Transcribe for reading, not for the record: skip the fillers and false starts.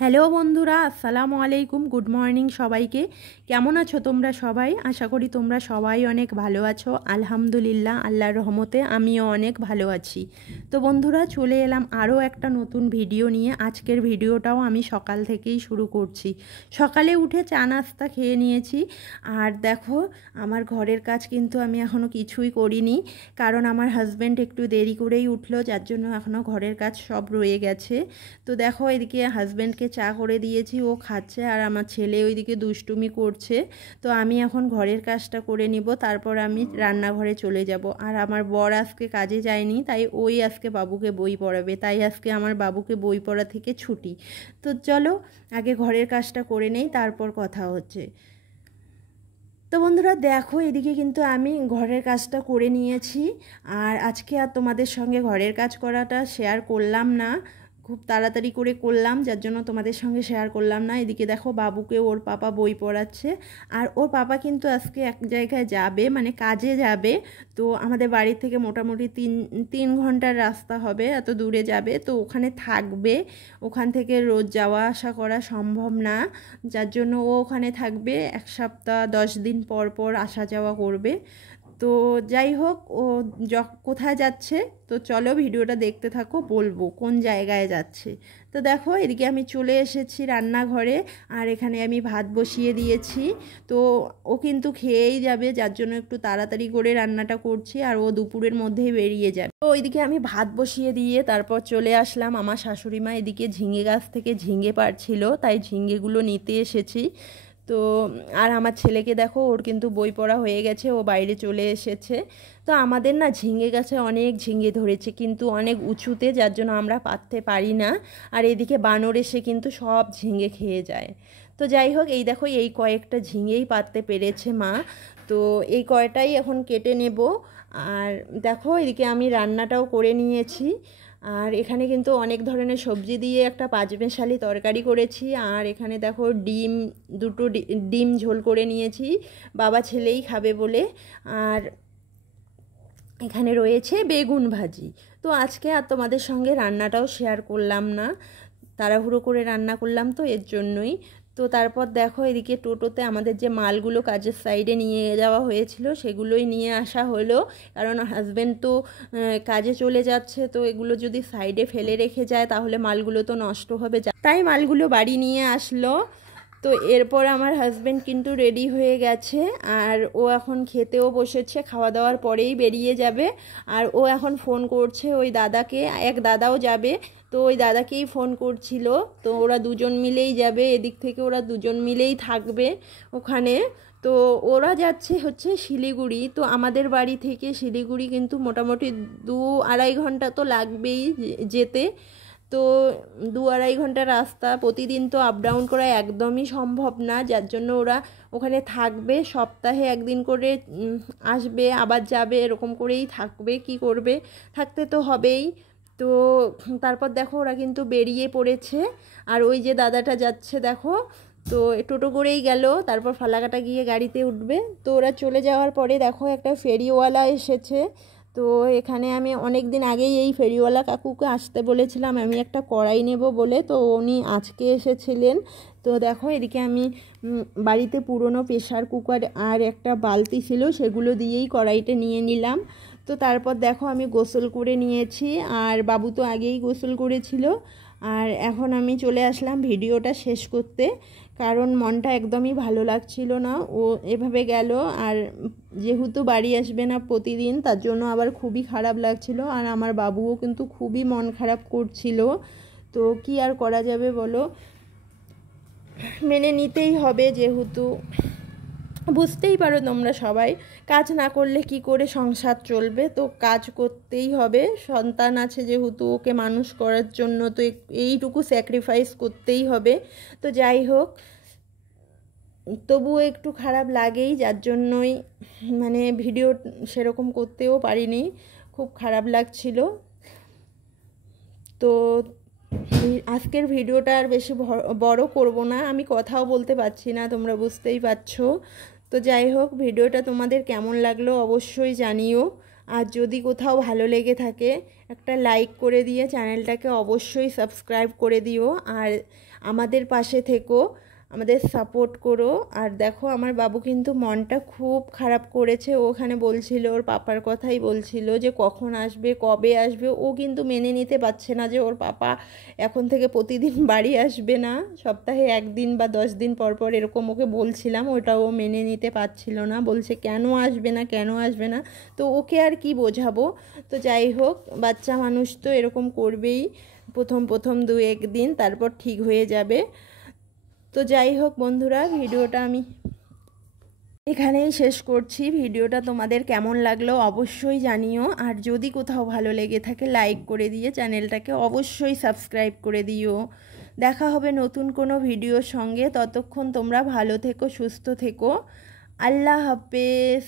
Hello বন্ধুরা, আসসালামু আলাইকুম। গুড মর্নিং সবাইকে। কেমন আছো তোমরা সবাই? আশা করি তোমরা সবাই অনেক ভালো আছো। আলহামদুলিল্লাহ, আল্লাহর রহমতে আমিও অনেক ভালো আছি। তো বন্ধুরা, চলে এলাম আরও একটা নতুন ভিডিও নিয়ে। আজকের ভিডিওটাও আমি সকাল থেকেই শুরু করছি। সকালে উঠে চা নাস্তা খেয়ে নিয়েছি। আর দেখো, আমার ঘরের কাজ কিন্তু আমি এখনও কিছুই করিনি, কারণ আমার হাজব্যান্ড একটু দেরি করেই উঠলো, যার জন্য এখনও ঘরের কাজ সব রয়ে গেছে। তো দেখো, এদিকে হাজব্যান্ডকে চা করে দিয়েছি, ও খাচ্ছে, আর আমার ছেলে ওইদিকে দুষ্টুমি করছে। তো আমি এখন ঘরের কাজটা করে নিব, তারপর আমি রান্নাঘরে চলে যাব। আর আমার বর আজকে কাজে যায়নি, তাই ওই আজকে বাবুকে বই পড়াবে, তাই আজকে আমার বাবুকে বই পড়া থেকে ছুটি। তো চলো আগে ঘরের কাজটা করে নেই, তারপর কথা হচ্ছে। তো বন্ধুরা দেখো, এদিকে কিন্তু আমি ঘরের কাজটা করে নিয়েছি। আর আজকে আর তোমাদের সঙ্গে ঘরের কাজ করাটা শেয়ার করলাম না, খুব তাড়াতাড়ি করে করলাম, যার জন্য তোমাদের সঙ্গে শেয়ার করলাম না। এদিকে দেখো, বাবুকে ওর পাপা বই পড়াচ্ছে। আর ওর পাপা কিন্তু আজকে এক জায়গায় যাবে, মানে কাজে যাবে। তো আমাদের বাড়ি থেকে মোটামুটি তিন ঘন্টার রাস্তা হবে, এত দূরে যাবে। তো ওখানে থাকবে, ওখান থেকে রোজ যাওয়া আসা করা সম্ভব না, যার জন্য ও ওখানে থাকবে। এক সপ্তাহ 10 দিন পর পর আসা যাওয়া করবে। তো যাই হোক, ও কোথায় যাচ্ছে তো চলো ভিডিওটা দেখতে থাকো, বলবো কোন জায়গায় যাচ্ছে। তো দেখো, এদিকে আমি চলে এসেছি রান্নাঘরে, আর এখানে আমি ভাত বসিয়ে দিয়েছি। তো ও কিন্তু খেয়েই যাবে, যার জন্য একটু তাড়াতাড়ি করে রান্নাটা করছি, আর ও দুপুরের মধ্যেই বেরিয়ে যাবে। তো ওইদিকে আমি ভাত বসিয়ে দিয়ে তারপর চলে আসলাম। আমার শাশুড়ি মা এদিকে ঝিঙে গাছ থেকে ঝিঙে পাড়ছিল, তাই ঝিঙেগুলো নিতে এসেছি। তো আর আমার ছেলেকে দেখো, ওর কিন্তু বই পড়া হয়ে গেছে, ও বাইরে চলে এসেছে। তো আমাদের না ঝিঙে গাছে অনেক ঝিঙে ধরেছে, কিন্তু অনেক উঁচুতে, যার জন্য আমরা পারতে পারি না। আর এদিকে বানর এসে কিন্তু সব ঝিঙে খেয়ে যায়। তো যাই হোক, এই দেখো, এই কয়েকটা ঝিঙেই পারতে পেরেছে মা। তো এই কয়টাই এখন কেটে নেব। আর দেখো, এদিকে আমি রান্নাটাও করে নিয়েছি। আর এখানে কিন্তু অনেক ধরনের সবজি দিয়ে একটা পাঁচমেশালি তরকারি করেছি। আর এখানে দেখো, দুটো ডিম ঝোল করে নিয়েছি, বাবা ছেলেই খাবে বলে। আর এখানে রয়েছে বেগুন ভাজি। তো আজকে আর তোমাদের সঙ্গে রান্নাটাও শেয়ার করলাম না, তাড়াহুড়ো করে রান্না করলাম, তো এর জন্যই। তো তারপর দেখো, এদিকে টোটোতে আমাদের যে মালগুলো কাজের সাইডে নিয়ে যাওয়া হয়েছিল সেগুলোই নিয়ে আসা হলো, কারণ হাজব্যান্ড তো কাজে চলে যাচ্ছে। তো এগুলো যদি সাইডে ফেলে রেখে যায় তাহলে মালগুলো তো নষ্ট হবে, তাই মালগুলো বাড়ি নিয়ে আসলো। তো এরপর আমার হাজব্যান্ড কিন্তু রেডি হয়ে গেছে, আর ও এখন খেতেও বসেছে, খাওয়া দাওয়ার পরেই বেরিয়ে যাবে। আর ও এখন ফোন করছে ওই দাদাকে, এক দাদাও যাবে, তো ওই দাদাকেই ফোন করছিল। তো ওরা দুজন মিলেই যাবে, এদিক থেকে ওরা দুজন মিলেই থাকবে ওখানে। তো ওরা যাচ্ছে হচ্ছে শিলিগুড়ি। তো আমাদের বাড়ি থেকে শিলিগুড়ি কিন্তু মোটামুটি 2-2.5 ঘন্টা তো লাগবেই যেতে। তো 2-2.5 ঘন্টা রাস্তা, প্রতিদিন তো আপ ডাউন করা একদমই সম্ভব না, যার জন্য ওরা ওখানে থাকবে, সপ্তাহে একদিন করে আসবে আবার যাবে, এরকম করেই থাকবে। কি করবে, থাকতে তো হবেই। তো তারপর দেখো, ওরা কিন্তু বেরিয়ে পড়েছে। আর ওই যে দাদাটা যাচ্ছে দেখো, তো টোটো করেই গেল, তারপর ফালাকাটা গিয়ে গাড়িতে উঠবে। তো ওরা চলে যাওয়ার পরে দেখো, একটা ফেরিওয়ালা এসেছে। তো এখানে আমি অনেক দিন আগেই এই ফেরিওয়ালা কাকুকে আসতে বলেছিলাম আমি একটা কড়াই নেব বলে, তো উনি আজকে এসেছিলেন। তো দেখো, এদিকে আমি বাড়িতে পুরনো প্রেশার কুকার আর একটা বালতি ছিল, সেগুলো দিয়েই কড়াইটা নিয়ে নিলাম। তো তারপর দেখো, আমি গোসল করে নিয়েছি, আর বাবু তো আগেই গোসল করেছিল। আর এখন আমি চলে আসলাম ভিডিওটা শেষ করতে, কারণ মনটা একদমই ভালো লাগছিল না, ও এভাবে গেল। আর যেহেতু বাড়ি আসবে না প্রতিদিন, তার জন্য আবার খুবই খারাপ লাগছিল। আর আমার বাবুও কিন্তু খুবই মন খারাপ করছিল। তো কি আর করা যাবে বলো, মেনে নিতেই হবে, যেহেতু বুঝতেই পারো তোমরা সবাই, কাজ না করলে কি করে সংসার চলবে। তো কাজ করতেই হবে, সন্তান আছে যেহেতু, ওকে মানুষ করার জন্য তো এইটুকু স্যাক্রিফাইস করতেই হবে। তো যাই হোক, তবুও একটু খারাপ লাগেই, যার জন্যই মানে ভিডিও সেরকম করতেও পারিনি, খুব খারাপ লাগছিল। তো আজকের ভিডিওটা আর বেশি বড় করব না, আমি কথাও বলতে পারছি না, তোমরা বুঝতেই পারছো। তো যাই হোক, ভিডিওটা তোমাদের কেমন লাগলো অবশ্যই জানিও। আর যদি কোথাও ভালো লেগে থাকে একটা লাইক করে দিয়ে চ্যানেলটাকে অবশ্যই সাবস্ক্রাইব করে দিও। আর আমাদের পাশে থেকো, আমাদের সাপোর্ট করো। আর দেখো আমার বাবু কিন্তু মনটা খুব খারাপ করেছে, ও ওখানে বলছিল, ওর পাপার কথাই বলছিল যে কখন আসবে, কবে আসবে। ও কিন্তু মেনে নিতে পারছে না যে ওর পাপা এখন থেকে প্রতিদিন বাড়ি আসবে না, সপ্তাহে 1 দিন বা 10 দিন পর পর এরকম ওকে বলছিলাম, ওটা ও মেনে নিতে পারছিল না, বলছে কেন আসবে না, কেন আসবে না। তো ওকে আর কি বোঝাবো। তো যাই হোক, বাচ্চা মানুষ তো এরকম করবেই, প্রথম প্রথম 2-1 দিন, তারপর ঠিক হয়ে যাবে। তো যাই হোক বন্ধুরা, ভিডিওটা আমি এখানেই শেষ করছি। ভিডিওটা তোমাদের কেমন লাগলো অবশ্যই জানিও, আর যদি কোথাও ভালো লেগে থাকে লাইক করে দিয়ে চ্যানেলটাকে অবশ্যই সাবস্ক্রাইব করে দিও। দেখা হবে নতুন কোনো ভিডিওর সঙ্গে, ততক্ষণ তোমরা ভালো থেকো, সুস্থ থেকো। আল্লাহ হাফেজ।